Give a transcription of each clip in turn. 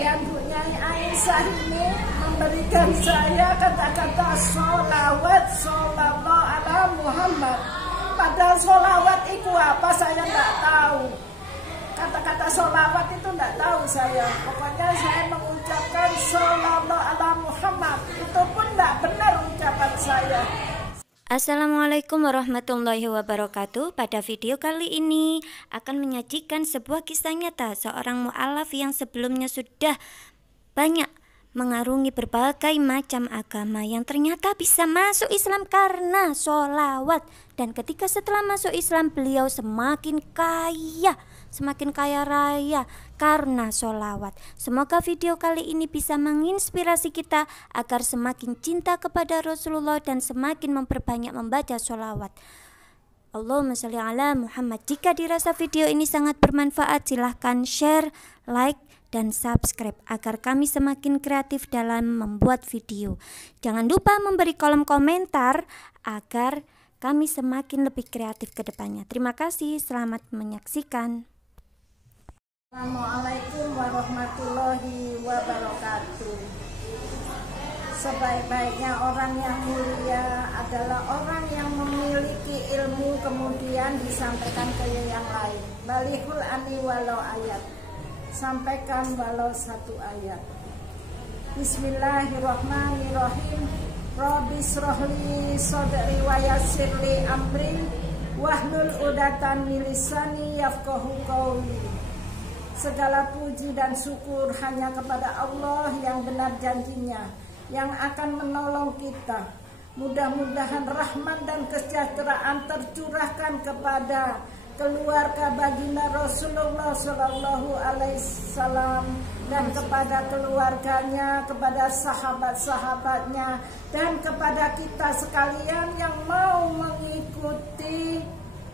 kemudian Bu Nyai Aisyah ini memberikan saya kata-kata sholawat shollallahu ala Muhammad. Padahal sholawat itu apa saya tidak tahu. Kata-kata sholawat itu tidak tahu saya. Pokoknya saya mengucapkan shollallahu ala Muhammad. Itu pun tidak benar ucapan saya. Assalamualaikum warahmatullahi wabarakatuh. Pada video kali ini akan menyajikan sebuah kisah nyata seorang mu'alaf yang sebelumnya sudah banyak mengarungi berbagai macam agama yang ternyata bisa masuk Islam karena sholawat. Dan ketika setelah masuk Islam beliau semakin kaya raya karena sholawat. Semoga video kali ini bisa menginspirasi kita agar semakin cinta kepada Rasulullah dan semakin memperbanyak membaca sholawat. Allahumma sholli ala Muhammad. Jika dirasa video ini sangat bermanfaat, silahkan share, like, dan subscribe agar kami semakin kreatif dalam membuat video. Jangan lupa memberi kolom komentar agar kami semakin lebih kreatif ke depannya. Terima kasih, selamat menyaksikan. Assalamualaikum warahmatullahi wabarakatuh. Sebaik-baiknya orang yang mulia adalah orang yang memiliki ilmu kemudian disampaikan ke yang lain. Balihul ani walau ayat, sampaikan walau satu ayat. Bismillahirrahmanirrahim. Rabbi shrahli sadri wa yassirli amri wahlul 'uqdatam min lisani yafqahu qawli. Segala puji dan syukur hanya kepada Allah yang benar janjinya, yang akan menolong kita. Mudah-mudahan rahmat dan kesejahteraan tercurahkan kepada keluarga baginda Rasulullah Shallallahu Alaihi Wasallam dan kepada keluarganya, kepada sahabat-sahabatnya, dan kepada kita sekalian yang mau mengikuti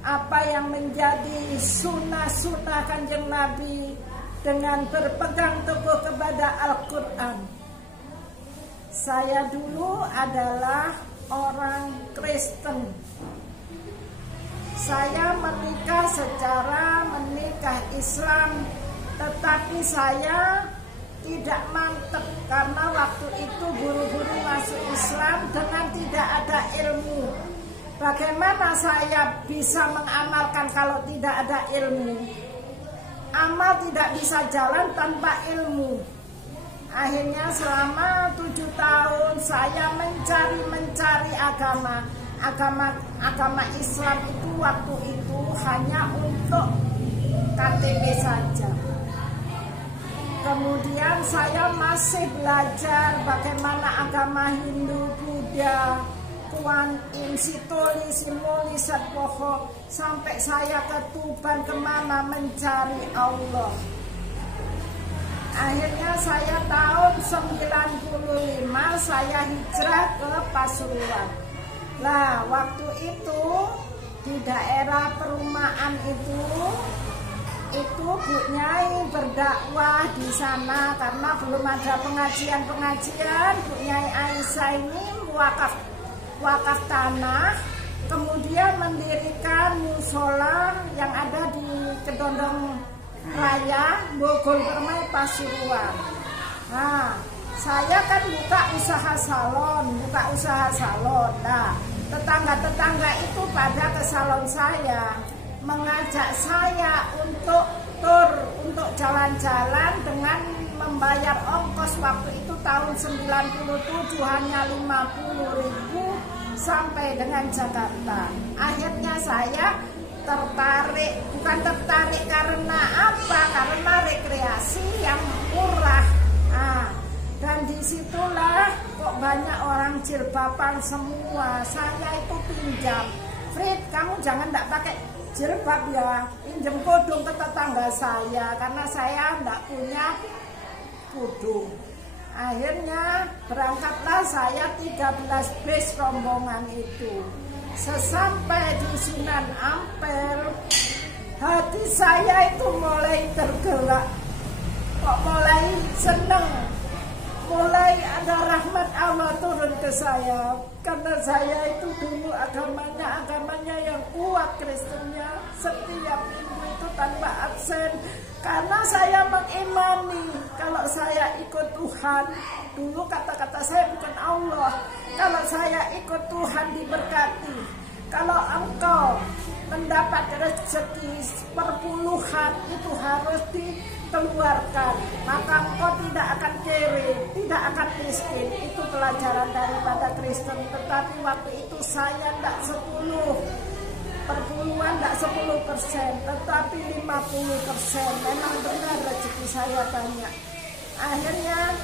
apa yang menjadi sunnah-sunnah Kanjeng Nabi dengan berpegang teguh kepada Al-Quran. Saya dulu adalah orang Kristen. Saya menikah secara menikah Islam, tetapi saya tidak mantep karena waktu itu buru-buru masuk Islam dengan tidak ada ilmu. Bagaimana saya bisa mengamalkan kalau tidak ada ilmu? Amal tidak bisa jalan tanpa ilmu. Akhirnya selama 7 tahun saya mencari agama Islam itu waktu itu hanya untuk KTP saja. Kemudian saya masih belajar bagaimana agama Hindu, Buddha, Kuan Im, Situli, Simuli, Satpoho, sampai saya ke Tuban kemana mencari Allah. Akhirnya saya tahun 95 saya hijrah ke Pasuruan. Nah, waktu itu di daerah perumahan itu Bu Nyai berdakwah di sana karena belum ada pengajian. Bu Nyai Aisyah ini wakaf tanah, kemudian mendirikan musola yang ada di Kedondong Raya, Bogor Permai, Pasuruan. Nah, saya kan buka usaha salon. Nah, tetangga-tetangga itu pada ke salon saya, mengajak saya untuk untuk jalan-jalan dengan membayar ongkos waktu itu tahun 97 hanya 50.000 sampai dengan Jakarta. Akhirnya saya bukan tertarik karena apa? Karena rekreasi yang murah. Nah, dan disitulah kok banyak orang jilbaban semua. Saya itu pinjam. Frit, kamu jangan tidak pakai jilbab ya, pinjam kodong ke tetangga saya karena saya tidak punya kodong. Akhirnya berangkatlah saya 13 bis rombongan itu. Sesampai di Sunan Ampel, hati saya itu mulai tergerak, kok mulai seneng, mulai ada rahmat Allah turun ke saya. Karena saya itu dulu agamanya yang kuat, Kristennya, setiap minggu itu tanpa absen. Karena saya mengimani kalau saya Tuhan. Dulu kata-kata saya bukan Allah. Kalau saya ikut Tuhan diberkati. Kalau engkau mendapat rezeki perpuluhan itu harus dikeluarkan, maka engkau tidak akan kere, tidak akan miskin. Itu pelajaran daripada Kristen. Tetapi waktu itu saya tidak 10 perpuluhan, tidak 10%, tetapi 50%. Memang benar rezeki saya banyak. Akhirnya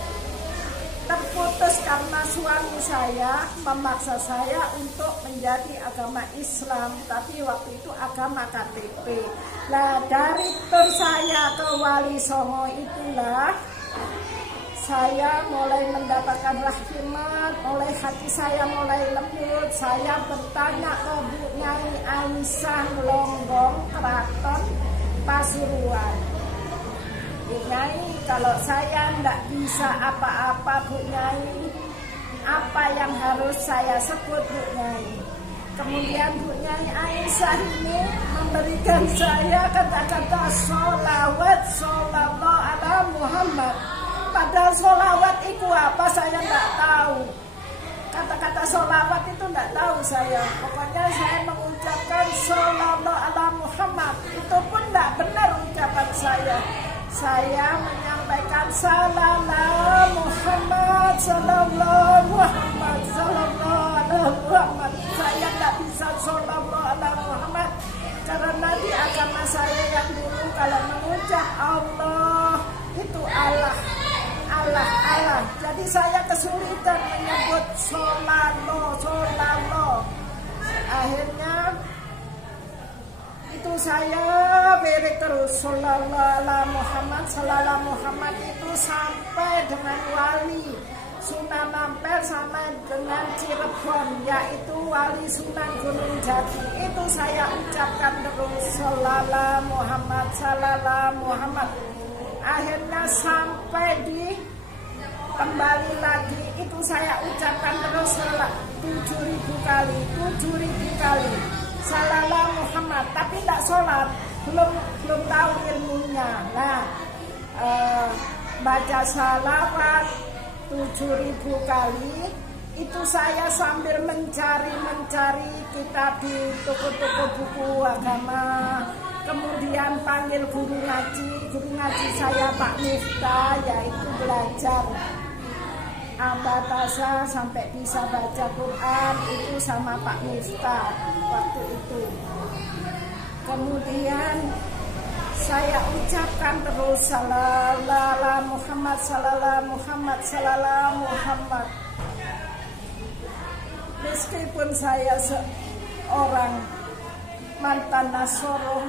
terputus karena suami saya memaksa saya untuk menjadi agama Islam, tapi waktu itu agama KTP. Nah, dari tur saya ke Wali Songo itulah saya mulai mendapatkan rahmat, mulai hati saya mulai lembut. Saya bertanya ke Bu Nyai Aisyah Longgong, Keraton Pasuruan. Bu Nyai, kalau saya tidak bisa apa-apa, Bu Nyai, apa yang harus saya sebut, Bu Nyai? Kemudian Bu Nyai Aisyah ini memberikan saya kata-kata sholawat, sholawat ala Muhammad. Padahal sholawat itu apa saya tidak tahu. Kata-kata sholawat itu tidak tahu saya. Pokoknya saya mengucapkan sholawat ala Muhammad. Itu pun tidak benar ucapan saya. Saya menyampaikan salallahu Muhammad, salallahu Muhammad, salallahu Muhammad. Saya tidak bisa salallahu ala Muhammad karena di agama saya yang dulu kalau mengucap Allah itu Allah, Allah, Allah. Jadi saya kesulitan menyebut salallahu. Akhirnya itu saya beri terus sallallahu Muhammad itu sampai dengan Wali Sunan Ampel sama dengan Cirebon, yaitu Wali Sunan Gunung Jati. Itu saya ucapkan terus sallallahu Muhammad. Akhirnya sampai di kembali lagi itu saya ucapkan terus 7.000 kali. Sallallahu Muhammad, tapi tidak sholat, belum tahu ilmunya. Nah, baca salawat 7.000 kali itu saya sambil mencari kitab di toko-toko buku agama. Kemudian panggil guru ngaji saya Pak Miftah, yaitu belajar Abatasa sampai bisa baca Quran itu sama Pak Miftah waktu itu. Kemudian saya ucapkan terus sallallahu Muhammad. Meskipun saya seorang mantan Nasoro,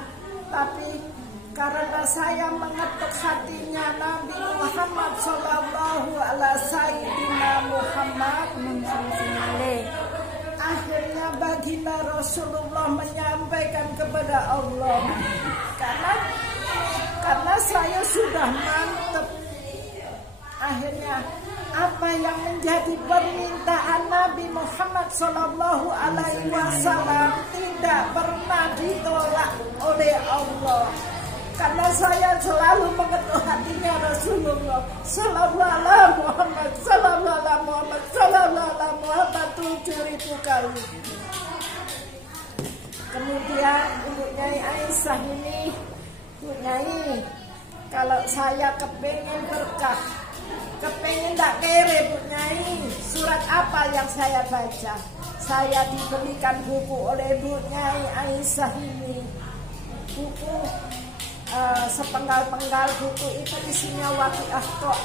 tapi karena saya mengetuk hatinya Nabi Muhammad Sallallahu Alaihi Sayyidina Muhammad, akhirnya baginda Rasulullah menyampaikan kepada Allah, karena saya sudah mantap. Akhirnya apa yang menjadi permintaan Nabi Muhammad Sallallahu Alaihi Wasallam tidak pernah ditolak oleh Allah. Karena saya selalu mengetuk hatinya Rasulullah Sallallahu Muhammad 7.000 kali. Kemudian Ibu Nyai Aisyah ini, Bu Nyai, kalau saya kepengen berkah, kepengen tak kere, Bu Nyai, surat apa yang saya baca? Saya dibelikan buku oleh Bu Nyai Aisyah ini, buku sepenggal-penggal buku itu isinya waqiah tok.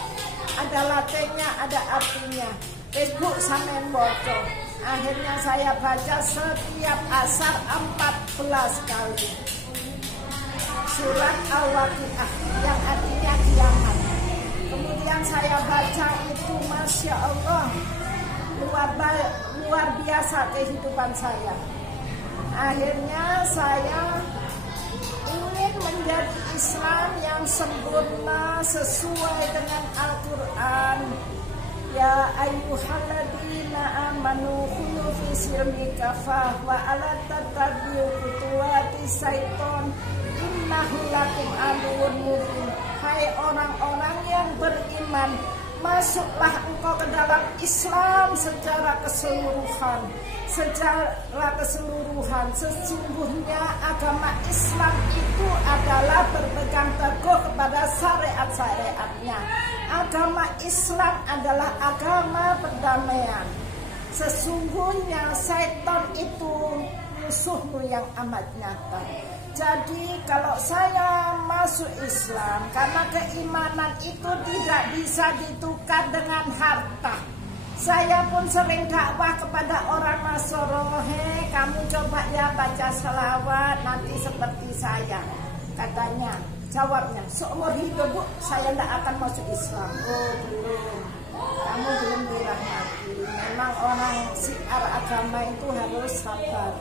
Ada latennya, ada artinya. Facebook sampean bocor. Akhirnya saya baca setiap asar 14 kali. Surat Al-Waqiah yang artinya kiamat. Kemudian saya baca itu, Masya Allah, luar biasa kehidupan saya. Akhirnya saya ingin menjadi Islam yang sempurna sesuai dengan Al-Quran. Ya ayyuhalladzina amanu khulu fi silmi kafah wa ala tattabi'u khutuwati syaiton innahu lakum aduwwun mubin. Hai orang-orang yang beriman, masuklah engkau ke dalam Islam secara keseluruhan. Sesungguhnya agama Islam itu adalah berpegang teguh kepada syariat-syariatnya. Agama Islam adalah agama perdamaian. Sesungguhnya setan itu musuhmu yang amat nyata. Jadi kalau saya masuk Islam, karena keimanan itu tidak bisa ditukar dengan harta. Saya pun sering dakwah kepada orang Nasoro, kamu coba ya baca selawat nanti seperti saya. Katanya, jawabnya, seumur hidup Bu, saya tidak akan masuk Islam. Oh belum, kamu belum dirahmati. Memang orang syiar agama itu harus sabar.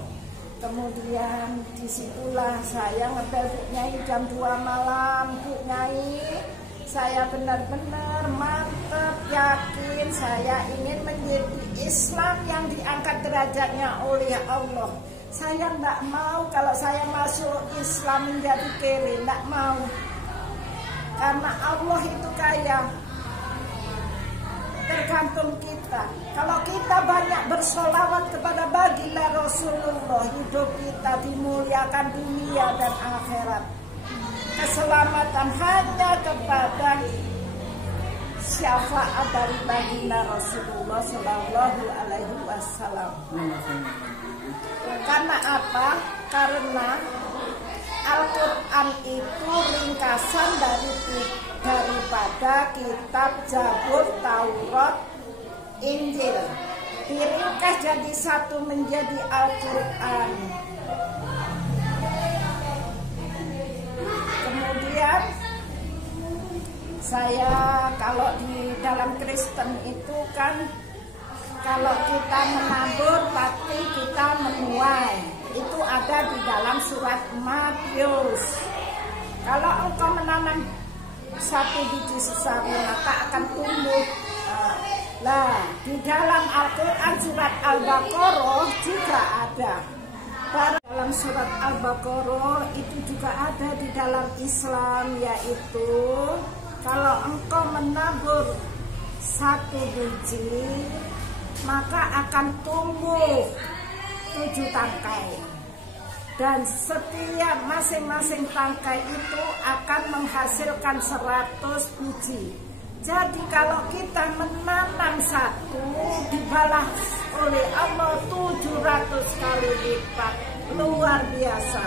Kemudian disitulah saya ngepel Bu Nyai jam 2 malam. Bu Nyai, saya benar-benar mantap yakin saya ingin menjadi Islam yang diangkat derajatnya oleh Allah. Saya tidak mau kalau saya masuk Islam menjadi kere, tidak mau. Karena Allah itu kaya. Tergantung kita. Kalau kita banyak bersolawat kepada baginda Rasulullah, hidup kita dimuliakan dunia dan akhirat. Keselamatan hanya kepada syafaat dari baginda Rasulullah Sallallahu Alaihi Wasallam. Karena apa? Karena Al-Quran itu ringkasan daripada kitab Zabur, Taurat, Injil. Diringkas jadi satu menjadi Al-Quran. Kemudian saya kalau di dalam Kristen itu kan kalau kita menabur pasti kita menuai. Itu ada di dalam surat Matius. Kalau engkau menanam satu biji sesawi maka akan tumbuh. Nah, di dalam Al-Quran surat Al-Baqarah juga ada. Dalam surat Al-Baqarah itu juga ada di dalam Islam, yaitu kalau engkau menabur satu biji maka akan tumbuh 7 tangkai, dan setiap masing-masing tangkai itu akan menghasilkan 100 biji. Jadi kalau kita menanam satu, dibalas oleh Allah 700 kali lipat, luar biasa.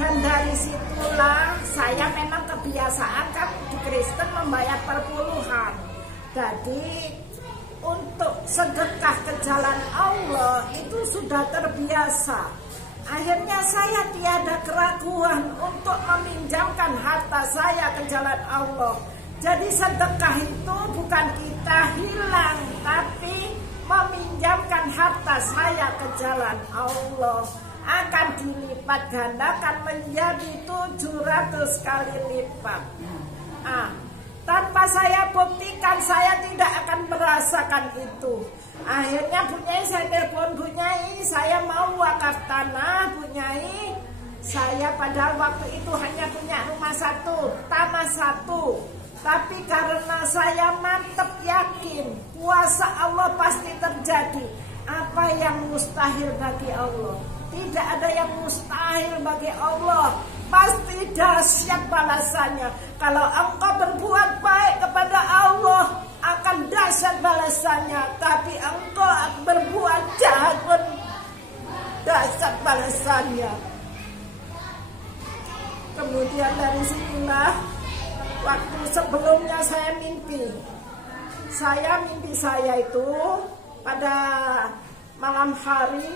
Dan dari situlah saya memang kebiasaan kan di Kristen membayar perpuluhan. Jadi untuk sedekah ke jalan Allah itu sudah terbiasa. Akhirnya saya tiada keraguan untuk meminjamkan harta saya ke jalan Allah. Jadi sedekah itu bukan kita hilang, tapi meminjamkan harta saya ke jalan Allah akan dilipat gandakan menjadi 700 kali lipat. Tanpa saya buktikan, saya tidak akan merasakan itu. Akhirnya Bu Nyai, saya telepon Bu Nyai, saya mau wakaf tanah. Bu Nyai, saya pada waktu itu hanya punya rumah satu, tanah satu. Tapi karena saya mantap yakin kuasa Allah pasti terjadi. Apa yang mustahil bagi Allah? Tidak ada yang mustahil bagi Allah. Pasti dahsyat balasannya. Kalau engkau berbuat baik kepada Allah, akan dahsyat balasannya. Tapi engkau berbuat jahat pun dahsyat balasannya. Kemudian dari situlah, waktu sebelumnya saya mimpi. Mimpi saya itu pada malam hari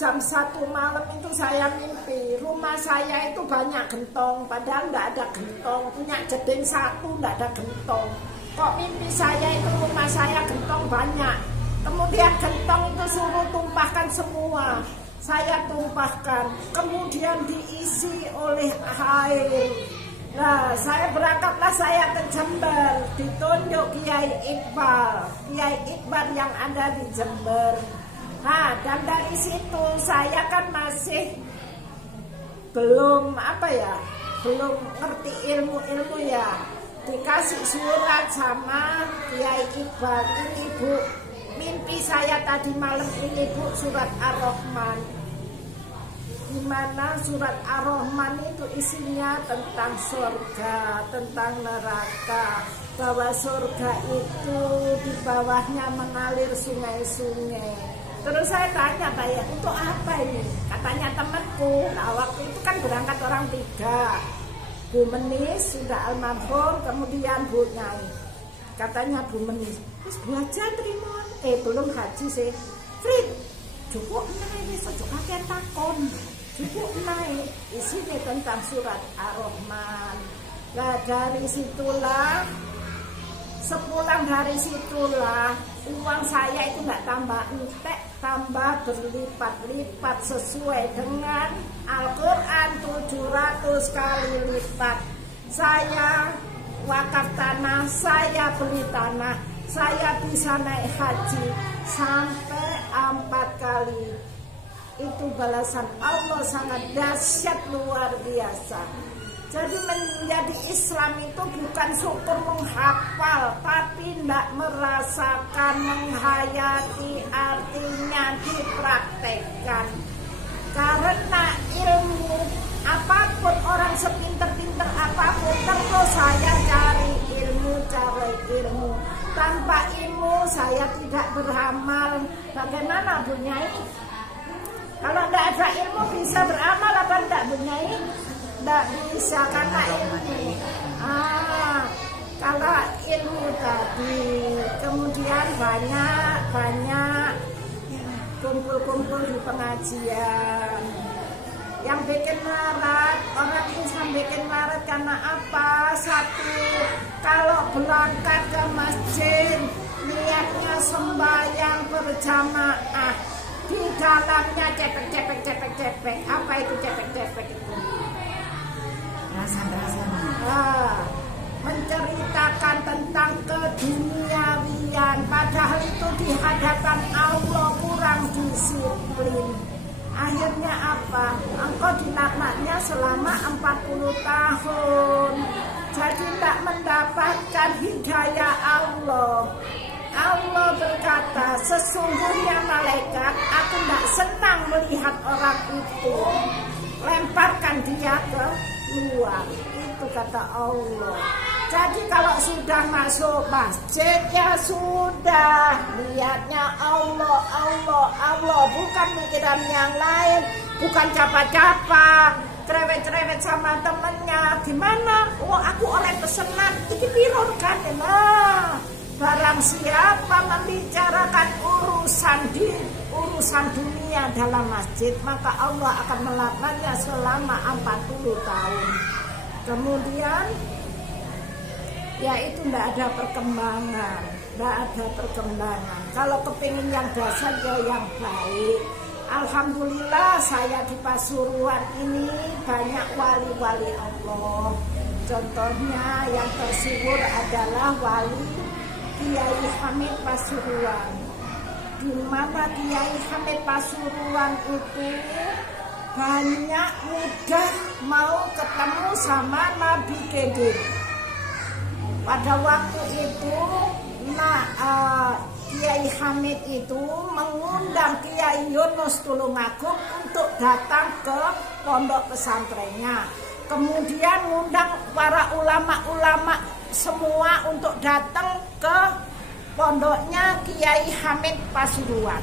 jam 1 malam itu saya mimpi rumah saya itu banyak gentong, padahal enggak ada gentong, punya jeding satu enggak ada gentong. Kok mimpi saya itu rumah saya gentong banyak. Kemudian gentong itu suruh tumpahkan semua. Saya tumpahkan, kemudian diisi oleh air. Nah, saya berangkatlah saya ke Jember, ditunjuk Kiai Iqbal yang ada di Jember. Nah, dan dari situ saya kan masih belum belum ngerti ilmu ya. dikasih surat sama Kiai Iqbal. Ini Bu, mimpi saya tadi malam ini Bu, surat Ar-Rahman. Dimana surat Ar-Rahman itu isinya tentang surga, tentang neraka, bahwa surga itu di bawahnya mengalir sungai-sungai. Terus saya tanya, Pak ya, untuk apa ini? Katanya temanku. Nah, waktu itu kan berangkat orang 3, Bu Menis sudah almarhum, kemudian Bu Nyai. Katanya Bu Menis, terus Bu aja terima, belum haji sih. Frit, cukup naik, sejuk kakek takon. Cukup naik, isinya tentang surat Ar-Rahman. Nah dari situlah, sepulang dari situlah, uang saya itu nggak tambah entek, tambah berlipat-lipat sesuai dengan Al-Quran 700 kali lipat. Saya wakaf tanah, saya beli tanah, saya bisa naik haji sampai 4 kali. Itu balasan Allah sangat dahsyat, luar biasa. Jadi menjadi Islam itu bukan syukur menghafal, tapi tidak merasakan, menghayati, artinya dipraktekkan. Karena ilmu, apapun orang sepinter-pinter apapun, terus saya cari ilmu. Tanpa ilmu saya tidak beramal. Bagaimana Bu Nyai? Kalau tidak ada ilmu bisa beramal apa tidak Bu Nyai? Tidak bisa karena ilmu. Kalau ilmu tadi, kemudian banyak kumpul-kumpul di pengajian. Yang bikin melarat, orang Islam bikin melarat karena apa? Satu, kalau berangkat ke masjid, niatnya sembahyang berjamaah, di dalamnya cepek. Apa itu cepek itu? Menceritakan tentang keduniawian, padahal itu di hadapan Allah kurang disiplin. Akhirnya apa? Engkau dilaknatnya selama 40 tahun. Jadi tidak mendapatkan hidayah Allah. Allah berkata, sesungguhnya malaikat, aku tidak senang melihat orang itu. Lemparkan dia ke luar. Itu kata Allah. Jadi kalau sudah masuk masjid, ya sudah, lihatnya Allah, bukan pikiran yang lain, bukan capa-capa, cerewet-cerewet sama temennya. Gimana? Oh, aku oleh pesenan, ini pirun kan? Nah, barang siapa membicarakan urusan dunia dalam masjid, maka Allah akan melaknatnya selama 40 tahun. Kemudian ya itu tidak ada perkembangan. Kalau kepingin yang dasar ya yang baik. Alhamdulillah saya di Pasuruan ini banyak wali-wali Allah. Contohnya yang tersyukur adalah wali Kiai Hamid Pasuruan. Di mana Kiai Hamid Pasuruan itu banyak mudah mau ketemu sama Nabi Khidir. Pada waktu itu, Kiai Hamid itu mengundang Kiai Yunus Tulungagung untuk datang ke pondok pesantrennya. Kemudian mengundang para ulama-ulama semua untuk datang ke pondoknya Kiai Hamid Pasuruan.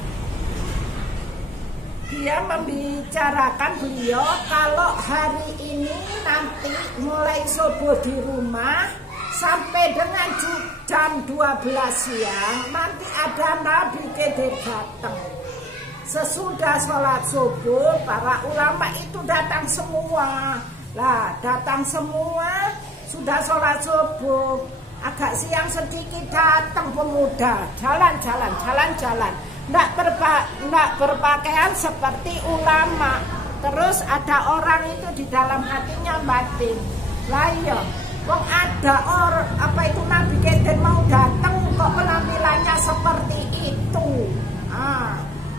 Dia membicarakan beliau kalau hari ini nanti mulai subuh di rumah sampai dengan jam 12 siang nanti ada Nabi Khidir datang. Sesudah sholat subuh para ulama itu datang semua. Datang semua, sudah sholat subuh, agak siang sedikit datang pemuda, jalan-jalan. Nggak berpakaian seperti ulama. Terus ada orang itu di dalam hatinya batin. Iya, kok ada Nabi Khidir mau datang kok penampilannya seperti itu.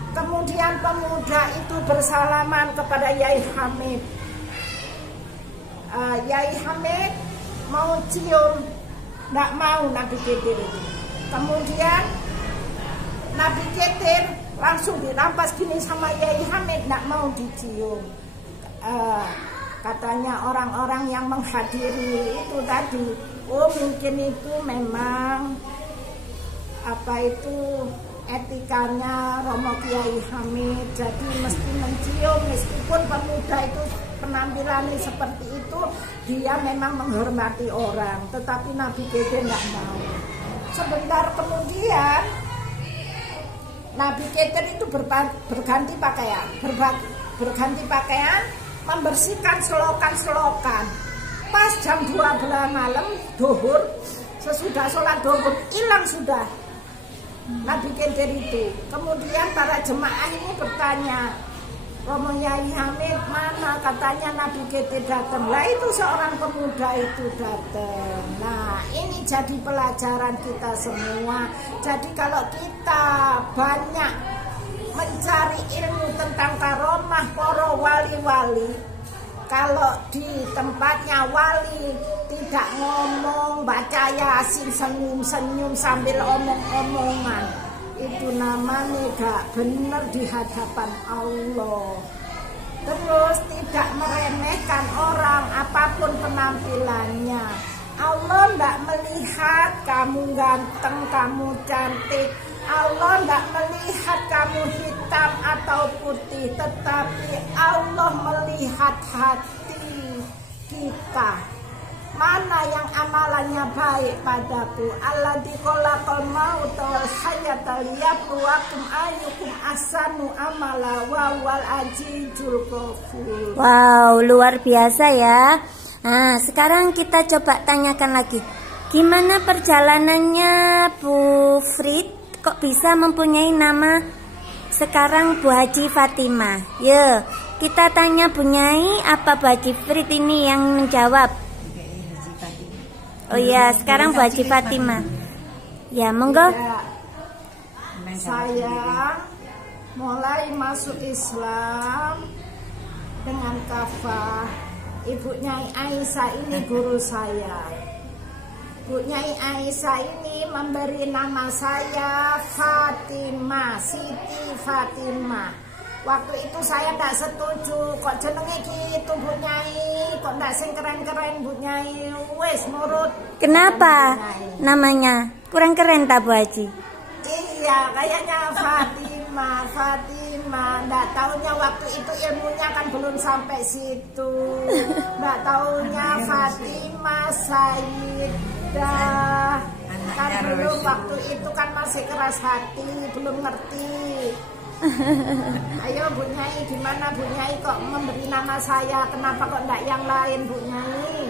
Kemudian pemuda itu bersalaman kepada Yai Hamid. Yai Hamid mau cium Nggak mau Nabi Khidir itu. Kemudian Nabi Khidir langsung dirampas gini sama Yai Hamid, nggak mau dicium. Katanya orang-orang yang menghadiri itu tadi, oh mungkin itu memang etikanya Romo Kiai Hamid, jadi mesti mencium meskipun pemuda itu penampilannya seperti itu, dia memang menghormati orang, tetapi Nabi Khidir nggak mau. Sebentar kemudian Nabi Khidir itu berganti pakaian, membersihkan selokan-selokan. Pas jam 12 malam duhur, sesudah sholat duhur hilang sudah Nabi Khidir itu. Kemudian para jemaah ini bertanya, Romo Yai Hamid mana? Katanya Nabi Khidir datang. Lah itu seorang pemuda itu datang. Nah ini jadi pelajaran kita semua. Jadi kalau kita banyak mencari ilmu tentang karomah para wali-wali, kalau di tempatnya wali tidak ngomong, baca Yasin, senyum-senyum sambil omong-omongan, itu namanya gak benar di hadapan Allah. Terus tidak meremehkan orang apapun penampilannya. Allah tidak melihat kamu ganteng, kamu cantik. Allah tidak melihat kamu hitam atau putih, tetapi Allah melihat hati kita. Mana yang amalannya baik padaku? Alladzi khalaqal mauta wal hayata liyabluwakum ayyukum ahsanu amala wa huwal azizul ghafur. Wow, luar biasa ya. Nah, sekarang kita coba tanyakan lagi. Gimana perjalanannya Bu Frit? Kok bisa mempunyai nama sekarang Bu Haji Fatimah? Yo, kita tanya Bu Nyai, apa Bu Haji Frit ini yang menjawab? Oh iya, sekarang Bu Haji Fatimah. Ya, monggo. Saya mulai masuk Islam dengan kafah. Ibu Nyai Aisyah ini guru saya. Bu Nyai Aisyah ini memberi nama saya Fatimah, Siti Fatimah. Waktu itu saya tidak setuju, kok jenenge gitu Bu Nyai, kok tidak sing keren-keren Bu Nyai, wes nurut. Kenapa namanya kurang keren tak Bu Haji? Iya, kayaknya Fatimah. Nggak taunya waktu itu ilmunya kan belum sampai situ. Nggak taunya Fatimah Sayyidah. Kan belum, waktu itu kan masih keras hati, belum ngerti. Ayo Bu Nyai, gimana Bu Nyai kok memberi nama saya? Kenapa kok enggak yang lain Bu Nyai?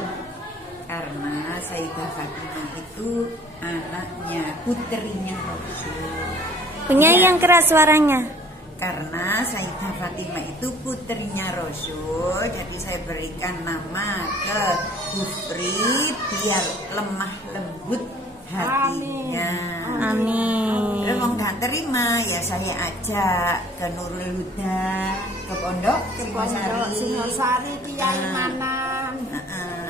Karena Sayyidah Fatimah itu anaknya, putrinya Rasul. Bu Nyai yang keras suaranya. Karena Sayyidah Fatimah itu putrinya Rasul, jadi saya berikan nama ke Frit biar lemah lembut hatinya. Amin. Kalau mau nggak terima ya saya ajak ke Nurul Huda, ke Pondok Singosari, Kiai Manan,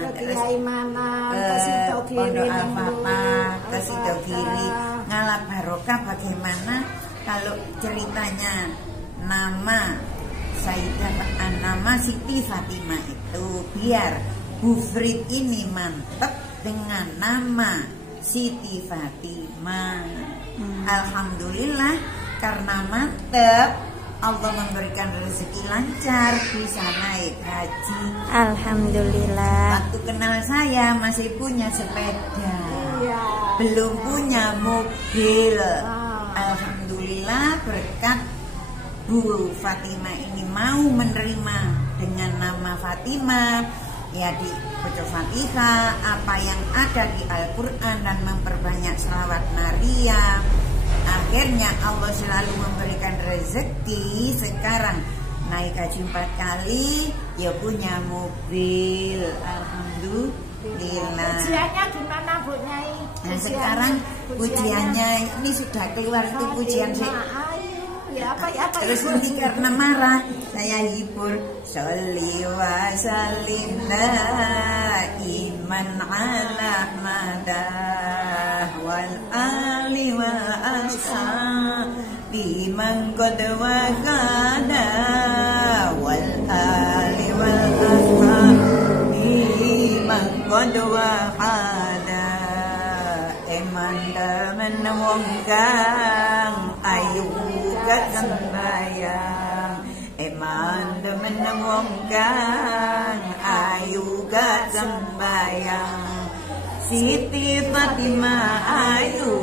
ke Kiai Manan, ke Sidogiri, Pondok Al-Papa, ke Sidogiri. Ngalap barokah bagaimana kalau ceritanya nama nama Siti Fatimah itu biar Bu Frit ini mantep dengan nama Siti Fatimah. Alhamdulillah karena mantep Allah memberikan rezeki lancar, bisa naik haji. Alhamdulillah. Waktu kenal saya masih punya sepeda, belum punya mobil. Alhamdulillah berkat Bu Fatimah ini mau menerima dengan nama Fatimah, ya di baca Fatihah, apa yang ada di Al-Quran dan memperbanyak selawat Maria. Akhirnya Allah selalu memberikan rezeki. Sekarang naik haji 4 kali, ya punya mobil. Alhamdulillah. Pujiannya gimana Bu Nyai? Nah sekarang pujiannya ini sudah keluar itu pujian sih. Ya, apa terus ini karena marah saya hibur. Sholli wa sallim man ala madah wal ali wal ashabi man qad waqada wal ali wal ashabi man qad waqada man wong kang ayu kat sembayang man wong kang ayu kat sembayang Siti Fatimah ayu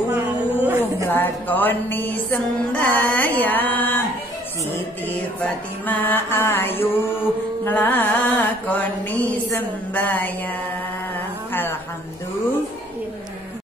nglakoni sembayang Siti Fatimah ayu nglakoni sembayang. Alhamdulillah.